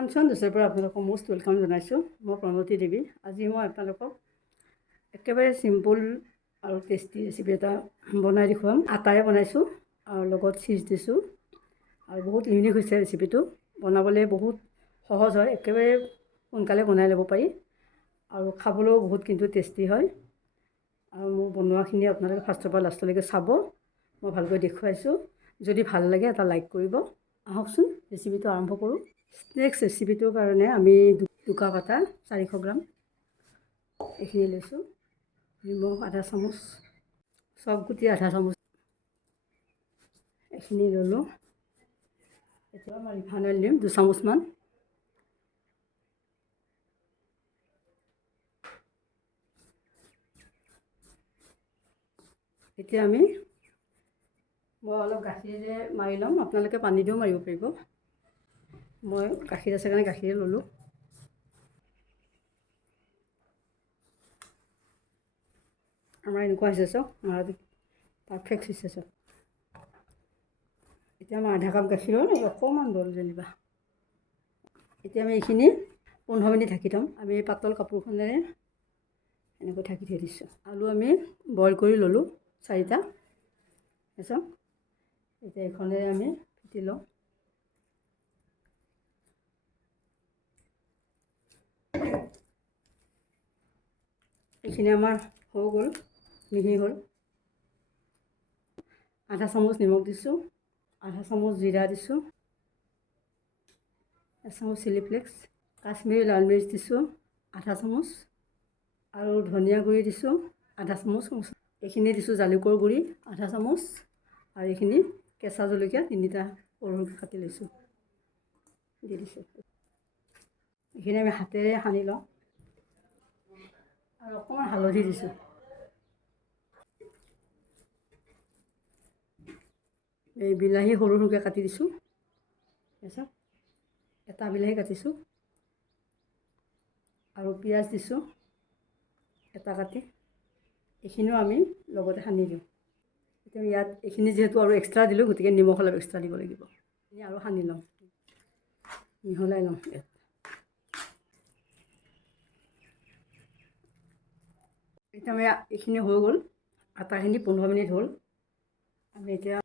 কাঞ্চন ডেছৰ পৰা আপোনালোকক most welcome জনাইছোঁ। মই প্ৰণতি দেৱী। আজি মই আপোনালোকক একেবাৰে চিম্পুল আৰু টেষ্টি ৰেচিপি এটা বনাই দেখুৱাম। আটাৰে বনাইছোঁ আৰু লগত চীজ দিছোঁ আৰু বহুত ইউনিক হৈছে ৰেচিপিটো। বনাবলৈ বহুত সহজ হয়, একেবাৰে সোনকালে বনাই ল'ব পাৰি আৰু খাবলৈও বহুত কিন্তু টেষ্টি হয়। আৰু মোৰ বনোৱাখিনি আপোনালোকে ফাৰ্ষ্টৰ পৰা লাষ্টলৈকে চাব। মই ভালকৈ দেখুৱাইছোঁ। যদি ভাল লাগে এটা লাইক কৰিব। আহকচোন ৰেচিপিটো আৰম্ভ কৰোঁ। নেক্সট ৰেচিপিটোৰ কাৰণে আমি দুকা পাতা 400 গ্ৰাম এইখিনি লৈছোঁ। নিমখ আধা চামুচ, চব গুটি আধা চামুচ এইখিনি ল'লোঁ। এতিয়া মই ৰিফাইন অইল দিম 2 চামুচমান। এতিয়া মই অলপ গাখীৰেৰে মাৰি ল'ম। আপোনালোকে পানী দিও মাৰিব পাৰিব। মই গাখীৰ আছে কাৰণে গাখীৰে ল'লোঁ। আমাৰ এনেকুৱা হৈছে চাওক, পাৰফেক্ট হৈছে চাওক। এতিয়া আমাৰ আধা কাপ গাখীৰৰ অকণমান গ'ল যেনিবা। এতিয়া আমি এইখিনি 15 মিনিট ঢাকি থ'ম। আমি পাতল কাপোৰখনেৰে এনেকৈ ঢাকি থৈ দিছোঁ। আলু আমি বইল কৰি ল'লোঁ 4টা। চাওক এতিয়া এইখনেৰে আমি ফেটি লওঁ। এইখিনি আমাৰ হৈ গ'ল, মিহি হ'ল। আধা চামুচ নিমখ দিছোঁ, আধা চামুচ জিৰা দিছোঁ, 1 চামুচ চিলি ফ্লেক্স, কাশ্মীৰী লাল মিৰ্চ দিছোঁ আধা চামুচ আৰু ধনিয়া গুড়ি দিছোঁ আধা চামুচ। এইখিনি দিছোঁ জালুকৰ গুড়ি আধা চামুচ আৰু এইখিনি কেঁচা জলকীয়া 3টা সৰুকৈ কাটি লৈছোঁ দি দিছোঁ। এইখিনি আমি হাতেৰে সানি লওঁ আৰু অকণমান হালধি দিছোঁ। এই বিলাহী সৰু সৰুকৈ কাটি দিছোঁ। তাৰপিছত এটা বিলাহী কাটিছোঁ আৰু পিঁয়াজ দিছোঁ এটা কাটি। এইখিনিও আমি লগতে সানি দিওঁ। এতিয়া ইয়াত এইখিনি যিহেতু আৰু এক্সট্ৰা দিলোঁ, গতিকে নিমখ অলপ এক্সট্ৰা দিব লাগিব। এইখিনি আৰু সানি লওঁ, মিহলাই লওঁ ইয়াত। এতিয়া আমি এইখিনি হৈ গ'ল, আটাখিনি 15 মিনিট হ'ল। আমি এতিয়া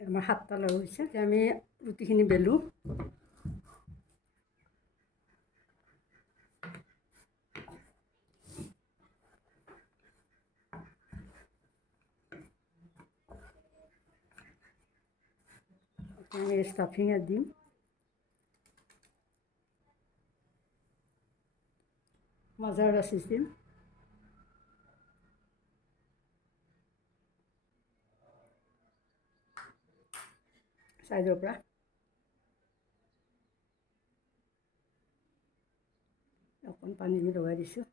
আমাৰ 7টা লাড়ু হৈছে। এতিয়া আমি ৰুটিখিনি বেলোঁ। আমি ষ্টাফিং ইয়াত দিম। মজাৰালা চীজ দিম। চাইডৰ পৰা অকণ পানী দি লগাই দিছোঁ।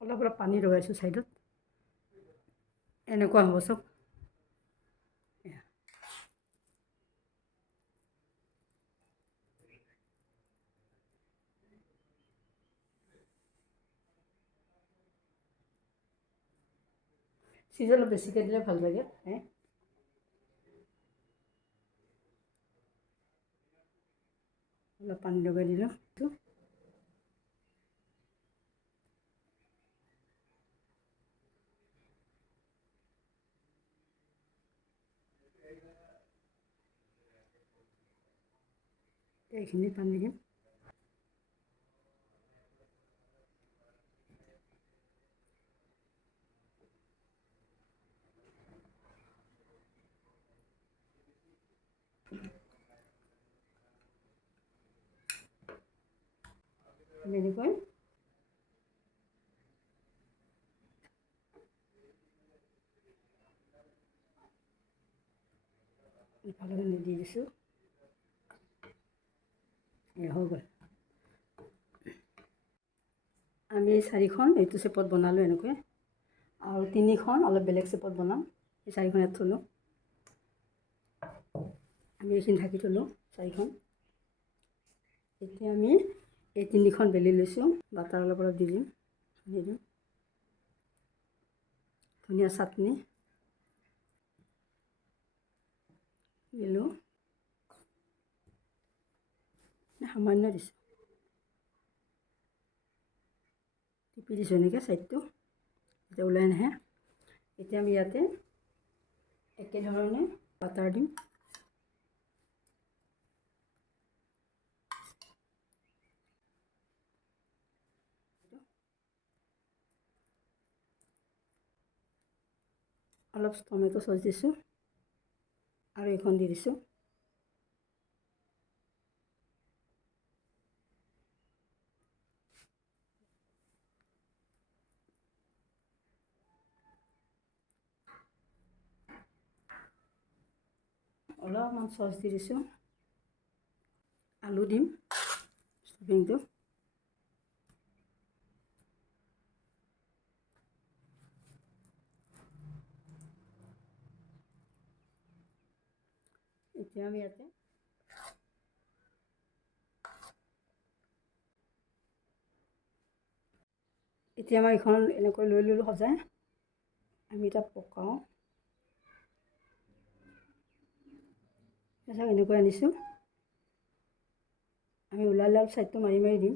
অলপ অলপ পানী লগাইছোঁ চাইডত। এনেকুৱা হ'ব চাওক। চীজ অলপ বেছিকৈ দিলে ভাল লাগে। অলপ পানী লগাই দিলোঁ। এইখিনি পানী দিম। এনেকৈ ইফালে দি দিছোঁ। হৈ গ'ল। আমি 4খন এইটো চেপত বনালোঁ এনেকৈ, আৰু 3খন অলপ বেলেগ চেপত বনাম। এই 4খন ইয়াত থ'লোঁ। আমি এইখিনি ঢাকি থ'লোঁ 4খন। এতিয়া আমি এই 3খন বেলি লৈছোঁ, বাটাৰ অলপ অলপ দি দিম, ধুনীয়া চাটনি দিলোঁ, সামান্য দিছোঁ, টিপি দিছোঁ এনেকৈ ছাইডটো, এতিয়া ওলাই নাহে। এতিয়া আমি ইয়াতে একেধৰণে বাটাৰ দিম, অলপ টমেটো চচ দিছোঁ আৰু এইখন দি দিছোঁ। অলপমান চচ দি দিছোঁ, আলু দিম ষ্টফিংটো, এতিয়া আমি ইয়াতে এতিয়া আমাৰ এইখন এনেকৈ লৈ ল'লোঁ সজাই, আমি এতিয়া পকাওঁ। চাওক এনেকৈ আনিছোঁ, আমি ওলালে অলপ ছাইডটো মাৰি মাৰি দিম।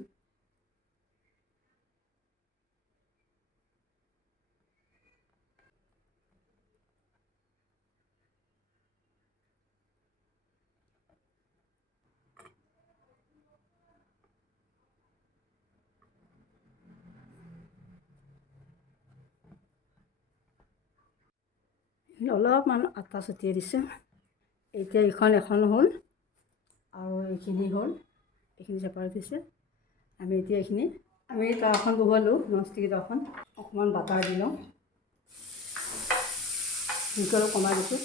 অলপমান আটা ছটিয়াই দিছোঁ। এতিয়া এইখন এখন হ'ল আৰু এইখিনি হ'ল, এইখিনি ছেপাৰেট হৈছে। আমি এতিয়া এইখিনি তাৱাখন বহুৱালোঁ, ননষ্টিকি তাৱাখন, অকণমান বাটাৰ দি লওঁ, জুইটো অলপ কমাই দিছোঁ।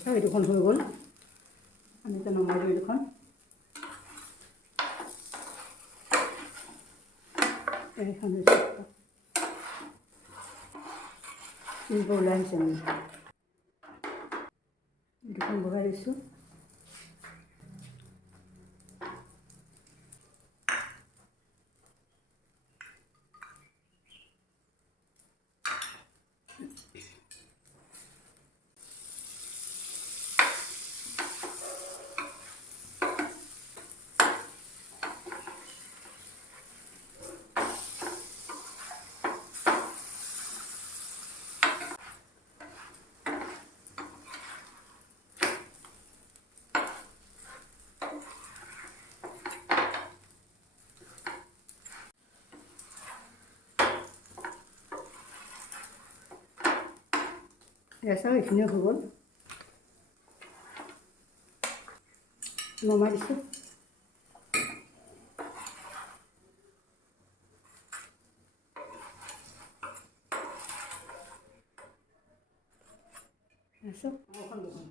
চাওক এই দুখন হৈ গ'ল, আমি এতিয়া নমাই দিওঁ দুখন। এইখন হৈছে ওলাই আহিছে, আমি দুখন বহাই দিছোঁ। চাওক এইখিনিও হৈ গ'ল, নমাই দিছোঁ। চাওক এখন দুখন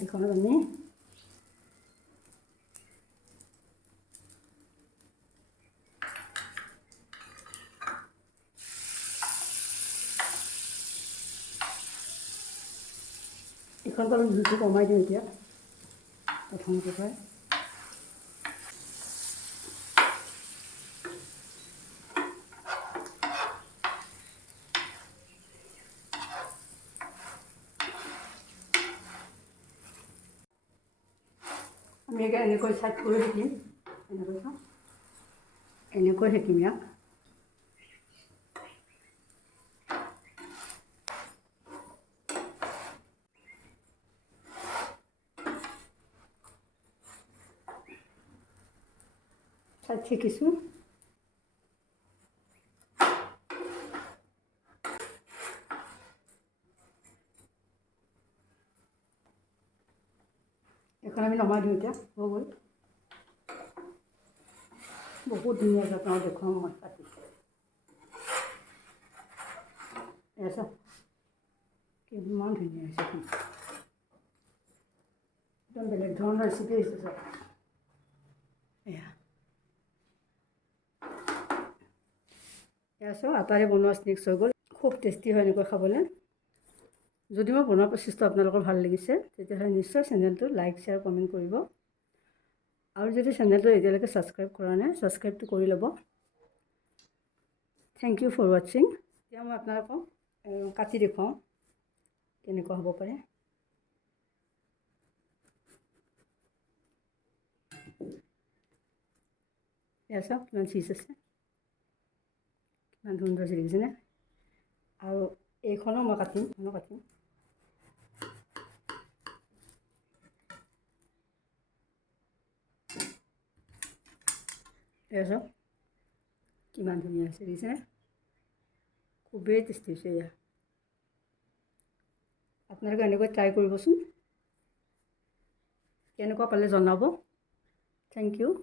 এইখনত আমি এইখনটো অলপ জুইটো কমাই দিওঁ এতিয়া, প্ৰথমতে পাই। ধুনীয়াকৈ এনেকৈ চাইড কৰি শিকিম, এনেকৈ শিকিম ইয়াক। চাইড শিকিছোঁ। এখন আমি নমাই দিওঁ এতিয়া, হৈ গ'ল। বহুত ধুনীয়াকৈ আপোনাক দেখুৱাম মই কাটি। এয়া চাওক কিমান ধুনীয়া হৈছে এখন, একদম বেলেগ ধৰণৰ ৰেচিপি হৈছে চাওক। এয়া চাওক আটাৰে বনোৱা স্নেক্স হৈ গ'ল। খুব টেষ্টি হয় এনেকৈ খাবলৈ। যদি মই বনোৱা প্ৰচেছটো আপোনালোকৰ ভাল লাগিছে তেতিয়াহ'লে নিশ্চয় চেনেলটো লাইক, শ্বেয়াৰ, কমেণ্ট কৰিব। আৰু যদি চেনেলটো এতিয়ালৈকে ছাবস্ক্ৰাইব কৰা নাই, ছাবস্ক্ৰাইবটো কৰি ল'ব। থেংক ইউ ফৰ ৱাচিং। এতিয়া মই আপোনালোকক কাটি দেখুৱাওঁ কেনেকুৱা হ'ব পাৰে। এয়া চাওক কিমান চিজ আছে, কিমান সুন্দৰ চিজ দেখিছেনে? আৰু এইখনো মই কাটিম। এয়া চাওক কিমান ধুনীয়া হৈছে দেখিছেনে? খুবেই টেষ্টি হৈছে এয়া। আপোনালোকে এনেকৈ ট্ৰাই কৰিবচোন, কেনেকুৱা পালে জনাব। Thank U.